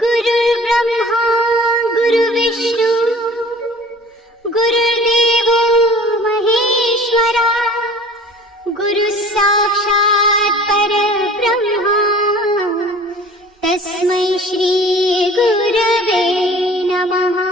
गुरुर्ब्रह्मा गुरुविष्णु गुरुर्देवो महेश्वरा गुरुसाक्षात् परब्रह्मा तस्मै श्री गुरवे नमः।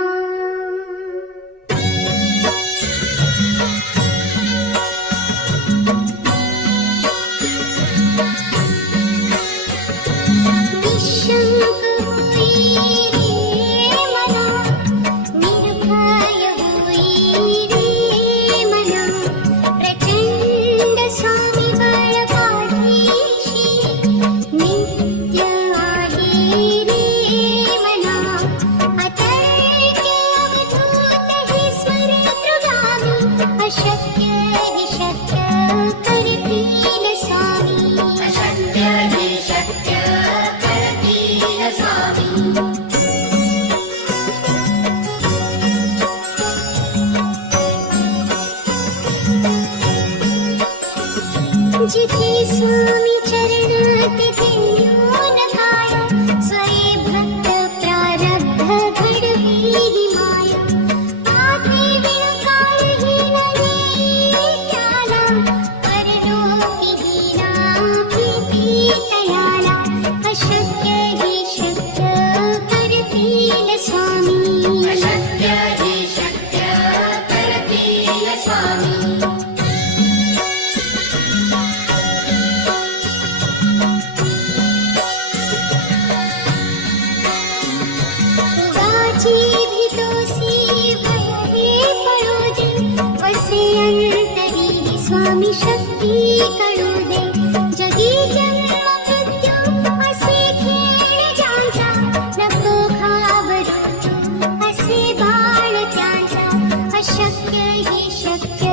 जिथे स्वामी चरण तिथे न्यून काय स्वये भक्त प्रारब्ध घडवी ही माया आधी विणकाळही नये त्याला परलोकी हीना भीती तयाला अशक्य हे शक्य करतील स्वामी अशक्य हे शक्य करतील स्वामी। स्वामी शक्ती कळू दे जगी जन्म मृत्यू असे खेळ ज्यांचा नको घाबरू असे बाळ त्यांचा अशक्य हे शक्य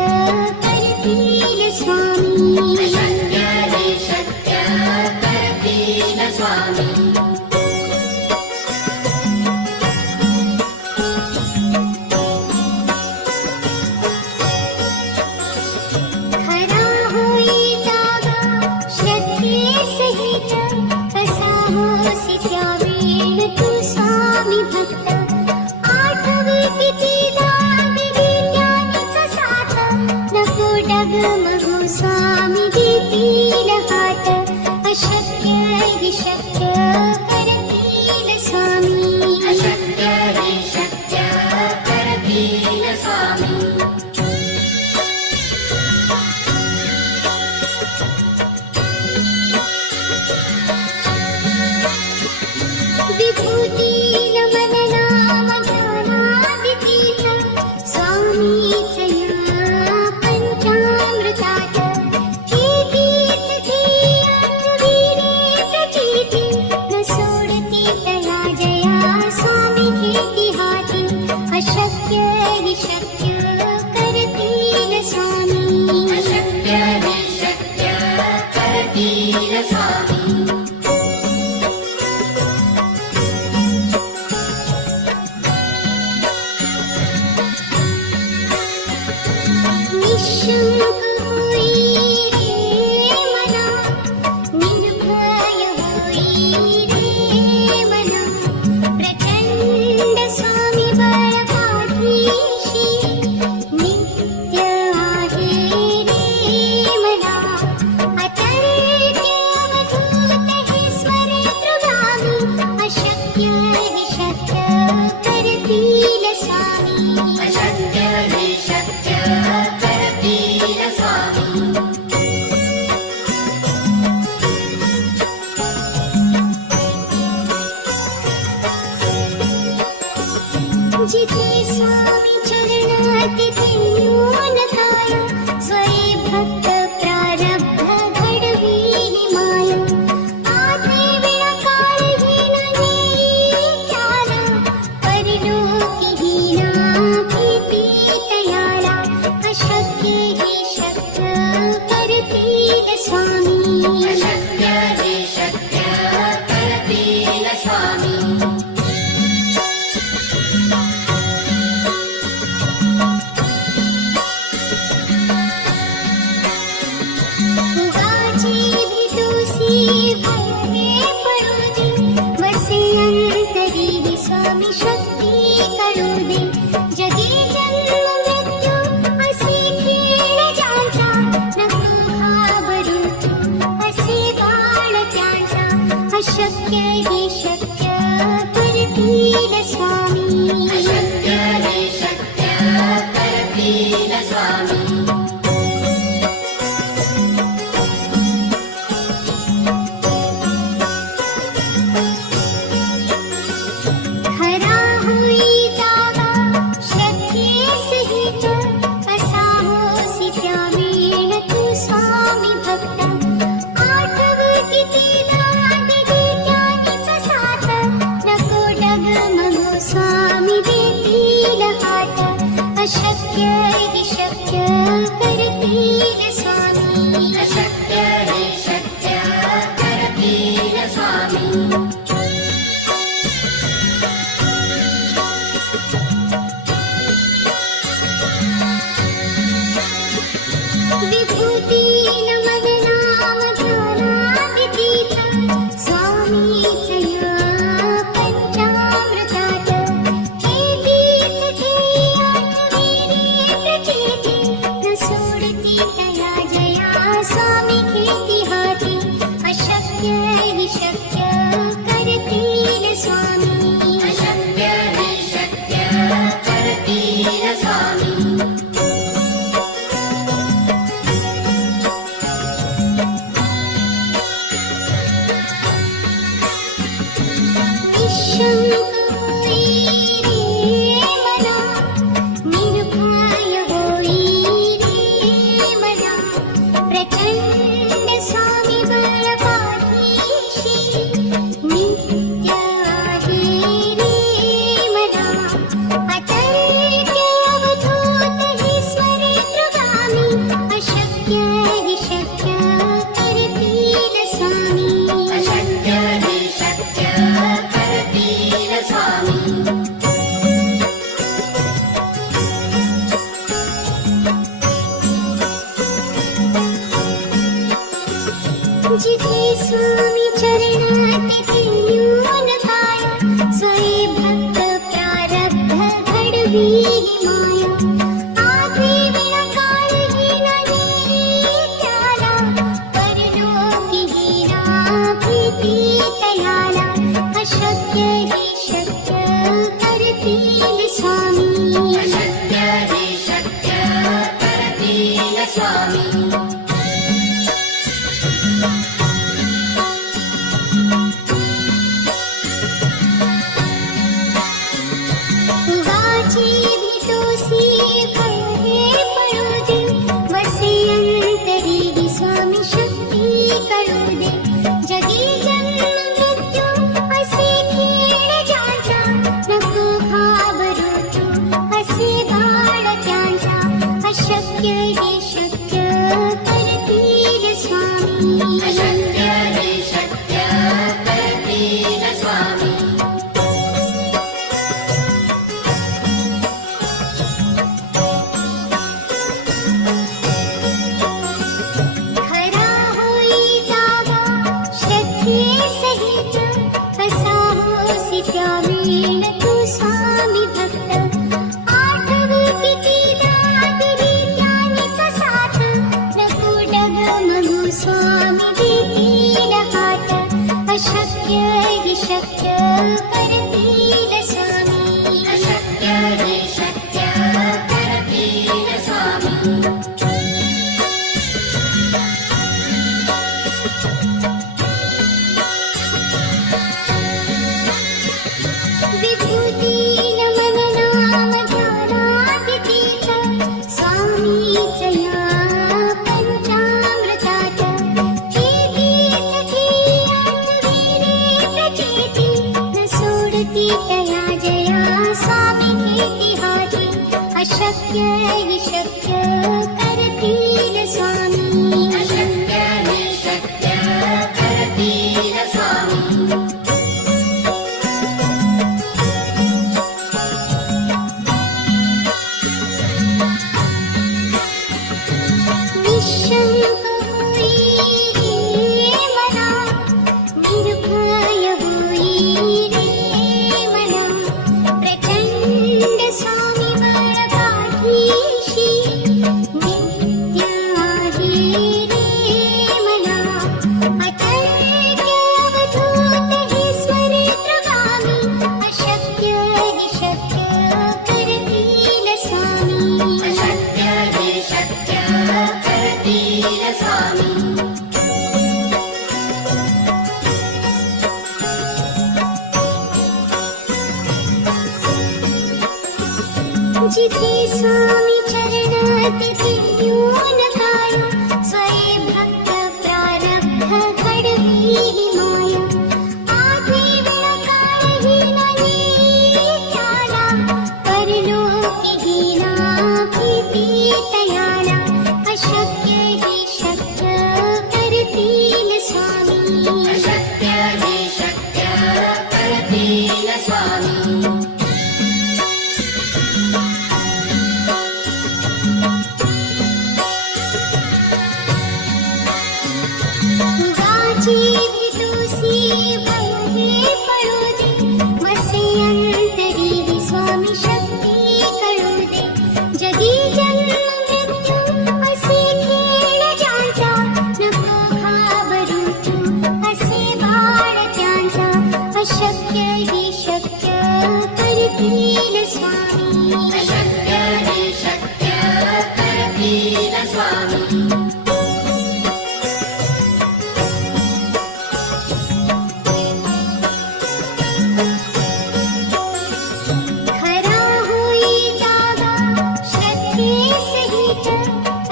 करतील स्वामी अशक्य हे शक्य करतील स्वामी। स्वामी देतील हात अशक्य हे शक्य करतील स्वामी अशक्य हे शक्य करतील स्वामी। विभूतील मन नाम ध्यानादितीत स्वामीच अशक्य हे शक्य करतील स्वामी अशक्य हे शक्य करतील स्वामी। निशंक होई रे मना निर्भय होई रे मना प्रचंड स्वामी बळ पाठीशी नित्य आहे रे मना अतर्क्य अवधूत हे स्मरेतृगामी अशक्य हे शक्य करतील स्वामी अशक्य हे शक्य करतील स्वामी। जिथे स्वामी चरण तिथे न्यून काय स्वये भक्त प्रारब्ध घडवी ही माया आधी विणकाळही नये त्याला परलोकी हीना भीती तयाला अशक्य हे शक्य करतील स्वामी अशक्य हे शक्य करतील स्वामी। भये पडू दे वसे अंतर शक्य करतील स्वामी अशक्य हे शक्य करतील स्वामी खरा होई जागा शक्ये सहित असा होसी त्यावेळ तू स्वामी भक्त आठव किती दान देत्यानीच साथ नको डगमगू स्वामी देतील हात अशक्य हि शक्य करतील स्वामी अशक्य हे शक्य करतील स्वामी विभूती नमन नाम ध्यानादितीत स्वामीच या पंचामृतात हे तीर्थ हे आठविणे प्रचिती न सोडती तया जया स्वामी घेती हाती अशक्य हि शक्य करतील स्वामी अशक्य हे शक्य करतील स्वामी निशंक होई रे मना निर्भय होई रे मना प्रचंड स्वामी बळ पाठीशी नित्य आहे रे मना अतर्क्य अवधूत हि स्मरेन्द्रगामी अशक्य हि शक्य करतील स्वामी अशक्य हे शक्य करतील स्वामी जिथे स्वामी चरण तिथे येऊन काय स्वये भक्त प्रारब्ध घडवी ही माया आधी वेळ काळही नाही त्याला परलोकी हीना भीती तयाला अशक्य ही शक्य करतील स्वामी अशक्य हि शक्य करतील स्वामी गाची भितुसी भये पडू दे वसे अंतरी ही स्वामी शक्ती कळू दे जगी जन्म मृत्यू असे खेळ ज्यांचा नको घाबरू तू असे बाळ त्यांचा अशक्य ही शक्य करतील स्वामी अशक्य हि शक्य करतील स्वामी खरा होई जागा श्रद्धे सहित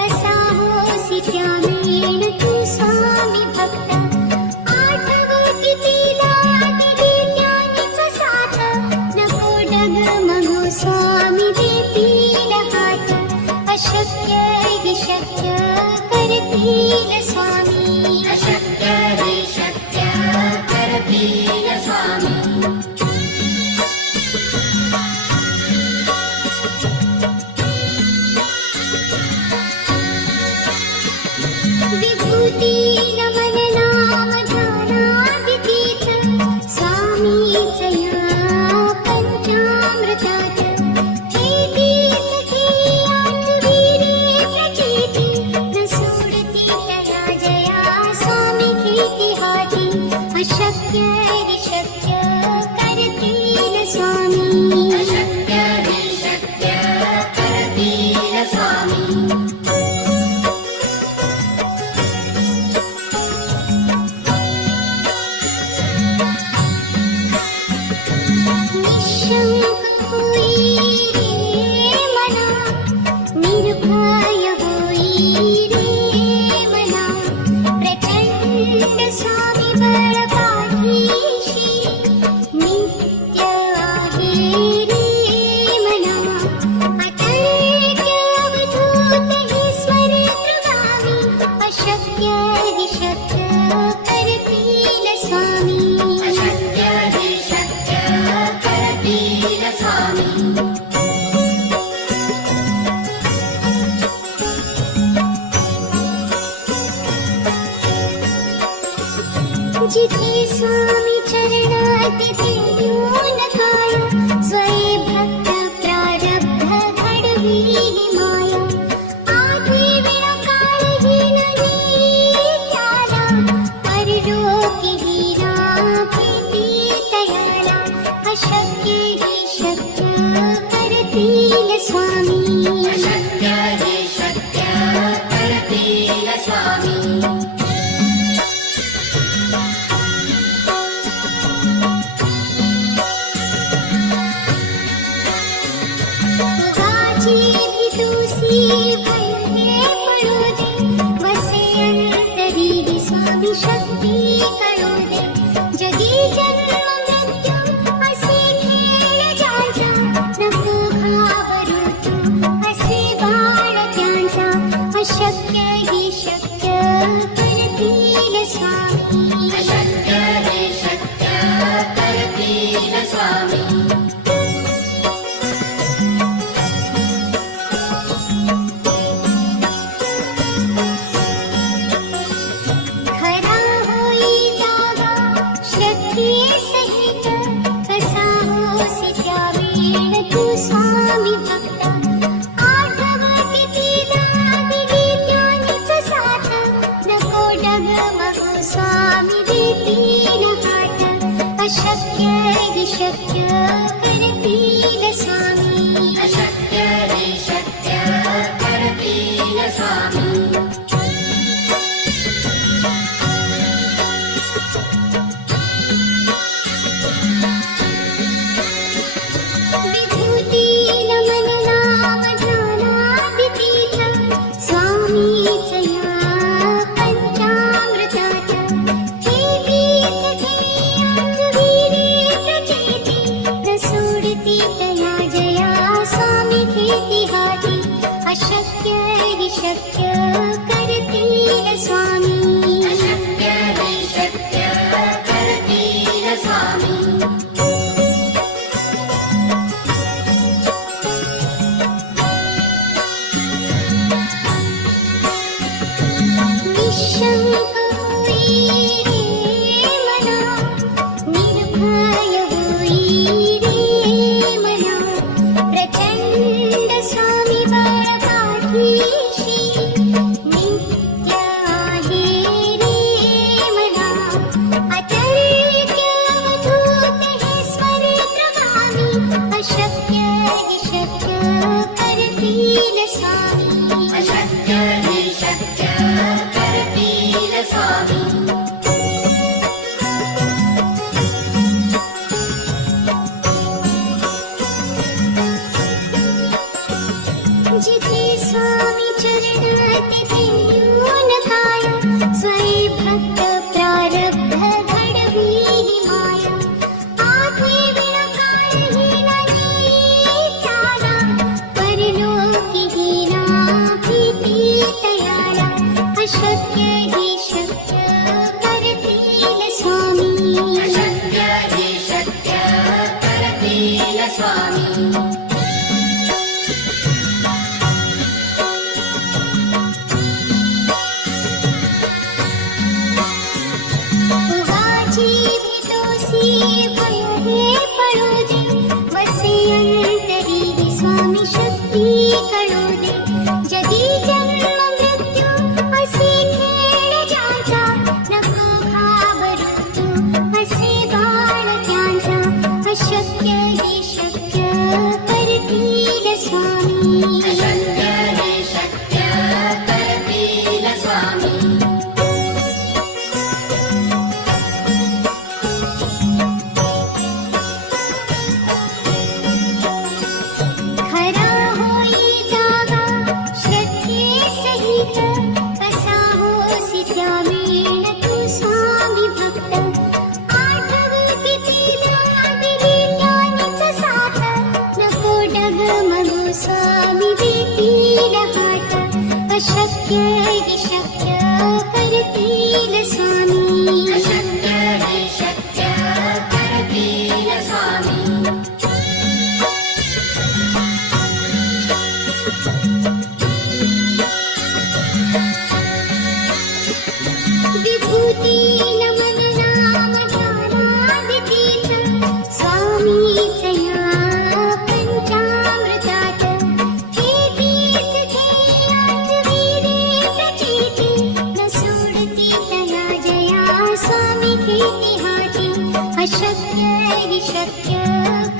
असा होसी त्या मेण तू स्वामी भक्त आठव कितीदा दिली त्यानेच साथ नको डगमगू स्वामी देतील हात अशक्य हि शक्य करतील स्वामी अशक्य हि शक्य करतील स्वामी विभूती नमन नाम ध्यानादितीत स्वामीच या पंचामृतात हे तीर्थ हे आठवी रे प्रचिती न सोडती तया जया स्वामी घेती हाती अशक्य हि शक्य करतील स्वामी अशक्य हि शक्य करतील स्वामी निशंक होई रे मना निर्भय होई रे मना प्रचंड स्वामी बळ पाठीशी नित्य आहे रे मना अतर्क्य अवधूत हे स्वर प्रभावी अशक्य हि शक्य करतील स्वामी अशक्य हि शक्य करतील स्वामी जिथे स्वामी चरण तिथे येऊन काय स्वये भक्त प्रारब्ध घडवी ही माया आधी वेळ काळही नाही त्याला परलोकी हीना भीती तयाला अशक्य ही शक्य करतील स्वामी अशक्य हि शक्य करतील स्वामी गाची भितुसी भये पडू दे वसे अंतरी ही स्वामी शक्ती कळू दे जगी जन्म मृत्यू असे खेळ ज्यांचा नको घाबरू तू असे बाळ त्यांचा अशक्य हि शक्य करतील स्वामी अशक्य हि शक्य करतील स्वामी खरा होई जागा श्रद्धे सहित कसा होसी त्या वेळ तू स्वामी भक्त आठव कितीदा दिली त्यानेच साथ नको डगमगू स्वामी देतील हात अशक्य हि शक्य करतील स्वामी अशक्य हि शक्य करतील स्वामी विभूती नमन नाम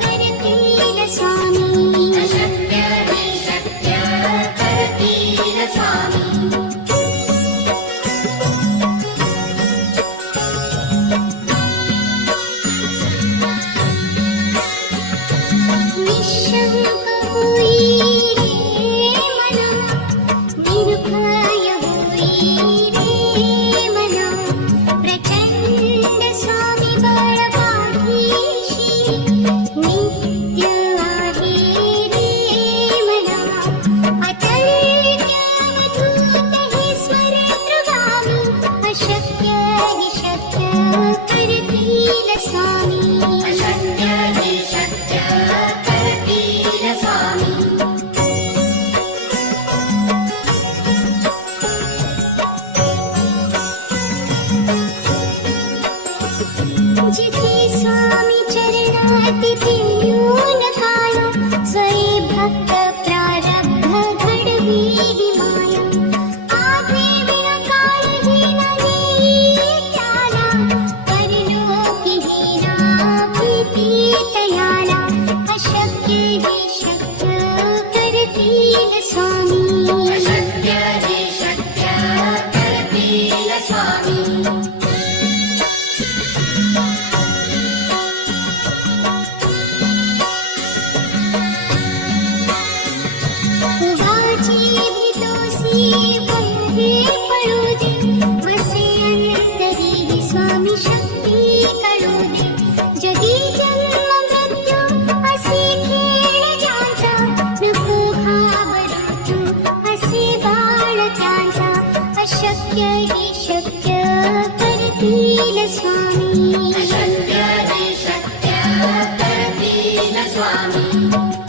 करतील स्वामी. अशक्य हे शक्य करतील स्वामी. निशंक होई रे मना, निर्भय होई रे मना. प्रचंड स्वामी बळ पाठीशी, नित्य आहे रे मना. अतर्क्य अवधूत हे स्मरतृगामी, अशक्य हि शक्य करतील स्वामी. अशक्य हे शक्य करतील स्वामी. जिथे स्वामी चरण तिथे न्यून काळ, स्वये भक्त प्रारब्ध घडवी माया. आज्ञे विना काळही नाही त्याला, परलोकी हीरा भीती तयाला. अशक्य हे शक्य करतील स्वामी. अशक्य हे शक्य करतील स्वामी. उगाची भीतोसी वल्हे पळू दे, वसे अंतरी हि स्वामी शक्ती कळू दे. जगी जन्म मृत्यू असे खेळ ज्यांचा, नको घाबरू तू असे बाळ त्यांचा. अशक्य हे शक्य करतील स्वामी. अशक्य हे शक्य करतील स्वामी.